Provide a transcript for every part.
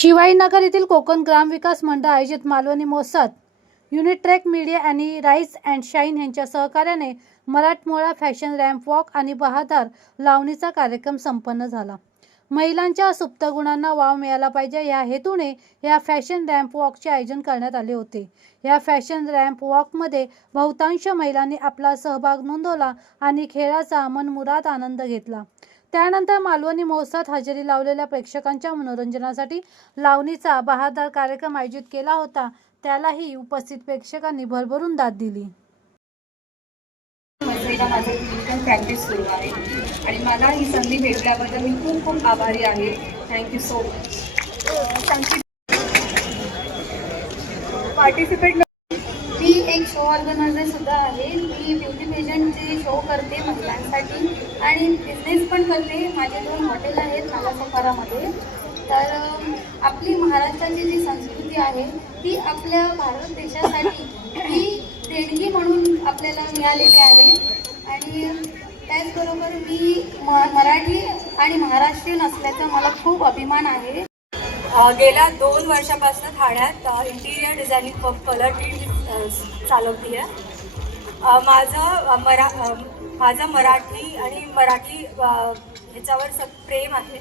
शिवाईनगर येथील कोकण ग्रामविकास मंडळ आयोजित मालवणी महोत्सवात युनिट्रेक मीडिया आणि राईस अँड शाईन यांच्या सहकार्याने मराठमोळा फॅशन रॅम्प वॉक आणि बहादार लावणीचा कार्यक्रम संपन्न झाला. महिलांच्या सुप्त गुणांना वाव मिळाला पाहिजे या हेतूने या फॅशन रॅम्प वॉकचे आयोजन करण्यात आले होते. या फॅशन रॅम्प वॉकमध्ये बहुतांश महिलांनी आपला सहभाग नोंदवला आणि खेळाचा मनमुराद आनंद घेतला. त्यानंतर मालवणी महोत्सवात हजेरी लावलेल्या प्रेक्षकांच्या मनोरंजनासाठी लावणीचा बहादार कार्यक्रम आयोजित केला होता. त्यालाही उपस्थित प्रेक्षकांनी भरभरून दाद दिली. मजेला माझं क्लिनिकल प्रॅक्टिस सुरू आहे आणि मला ही संधी भेटल्याबद्दल मी खूप खूप आभारी आहे. Thank you so much participate मी एक शो ऑर्गनायझर सुद्धा आहे. मी ब्युटी पेजंटचे शो करते महिलांसाठी आणि बिझनेस पण करते. माझे दोन हॉटेल आहेत नालासोपारामध्ये. तर आपली महाराष्ट्राची जी संस्कृती आहे ती आपल्या भारत देशासाठी ही देणगी म्हणून आपल्याला मिळालेली आहे. आणि त्याचबरोबर मी म मराठी आणि महाराष्ट्रीयन असल्याचा मला खूप अभिमान आहे. गेल्या दोन वर्षापासून ठाण्यात इंटिरियर डिझायनिंग कलर ट्रीट चालवती आहे. माझं मरा माझं मराठी आणि मराठी ह्याच्यावर स प्रेम आहे.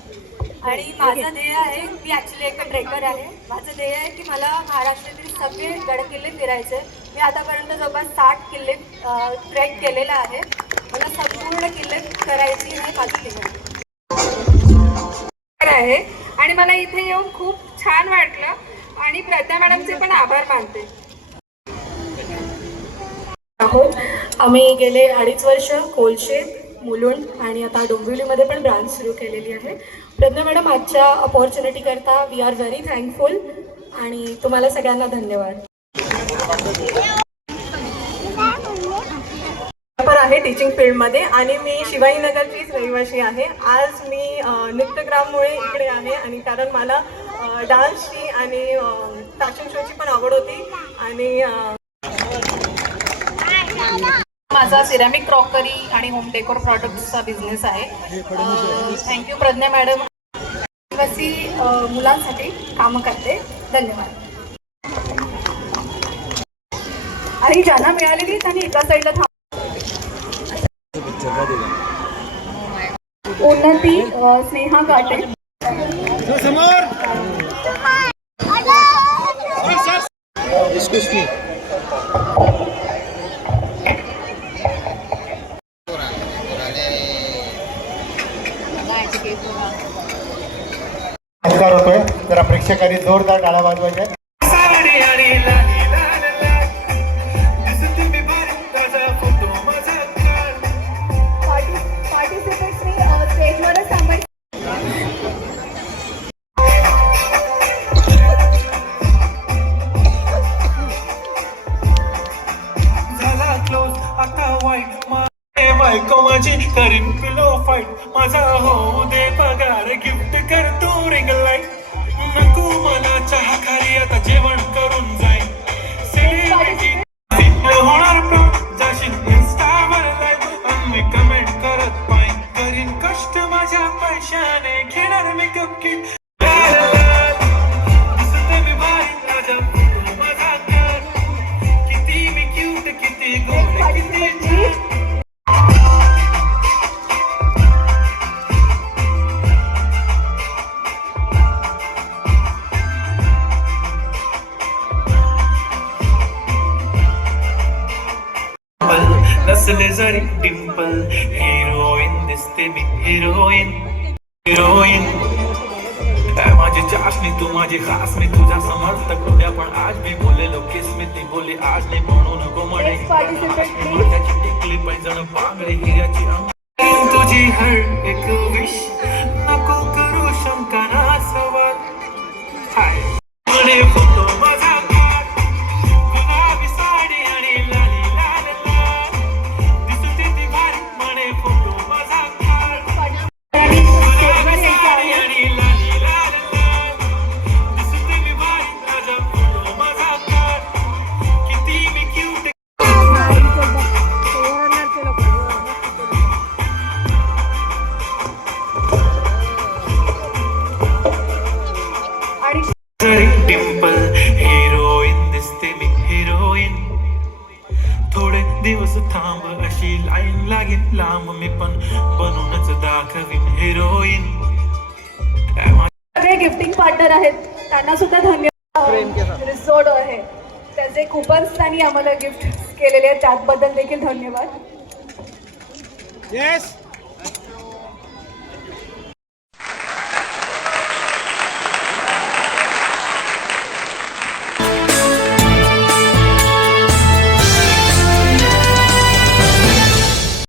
आणि माझं ध्येय आहे मी ॲक्च्युली एक ट्रेकर आहे. माझं ध्येय आहे की मला महाराष्ट्रातील सगळे गडकिल्ले फिरायचे मी आतापर्यंत जवळपास साठ किल्ले ट्रेक केलेले आहे मला संपूर्ण किल्ले करायची हे माझं ध्येय. आहे आहे. आणि मला इथे येऊन खूप छान वाटलं. आणि प्रज्ञा मॅडमचे पण आभार मानते. आहोत. आम्ही गेले अडीच वर्ष कोलशेत मुलुंड आणि आता डोंबिवलीमध्ये पण ब्रांच सुरू केलेली आहे. प्रज्ञा मॅडम आजच्या अपॉर्च्युनिटी करता वी आर व्हेरी थँकफुल आणि तुम्हाला सगळ्यांना धन्यवाद. आहे टीचिंग फील्डमध्ये आणि मी शिवाजीनगरचीच रहिवासी आहे. आज मी नृत्यग्राममुळे इकडे आहे आणि कारण मला डान्सची आणि फॅशन शोची पण आवड होती आणि माझा सिरॅमिक क्रॉकरी आणि होम डेकोर प्रॉडक्ट्सचा बिझनेस आहे. थँक्यू प्रज्ञा मॅडम आदिवासी मुलांसाठी कामं करते. धन्यवाद. आणि ज्यांना मिळालेली त्यांनी एका साईडला थांब उन्नती स्नेहा गाटे नमस्कार होतोय. जरा प्रेक्षकांनी जोरदार टाळा वाजवायच्या माझा पैशाने घेणार मेकअप किट दिसते मी भारी माझा photo माझा कर किती मी क्यूट किती गोड किती छान. नसले जरी डिंपल हिरोईन दिसते मी हिरोईन हिरोईन काय माझी चाशनी तू माझी खास मी तुझ्या समर्थक उद्या पण आज मी बोलेलो किस मी ती बोली आज नाही म्हणू नको म्हणे. त्याची टिकली पैजण पांगळे हिऱ्याची तुझी हर एक विश दिवस थांब अशी लाईन लागेल लांब. मी पण बनूनच दाखवीन हिरोईन सगळे गिफ्टिंग पार्टनर आहेत. त्यांना सुद्धा धन्यवाद. रिसोड आहे. त्याचे कुपन्स त्यांनी आम्हाला गिफ्ट केलेले आहेत. त्याबद्दल देखील धन्यवाद. येस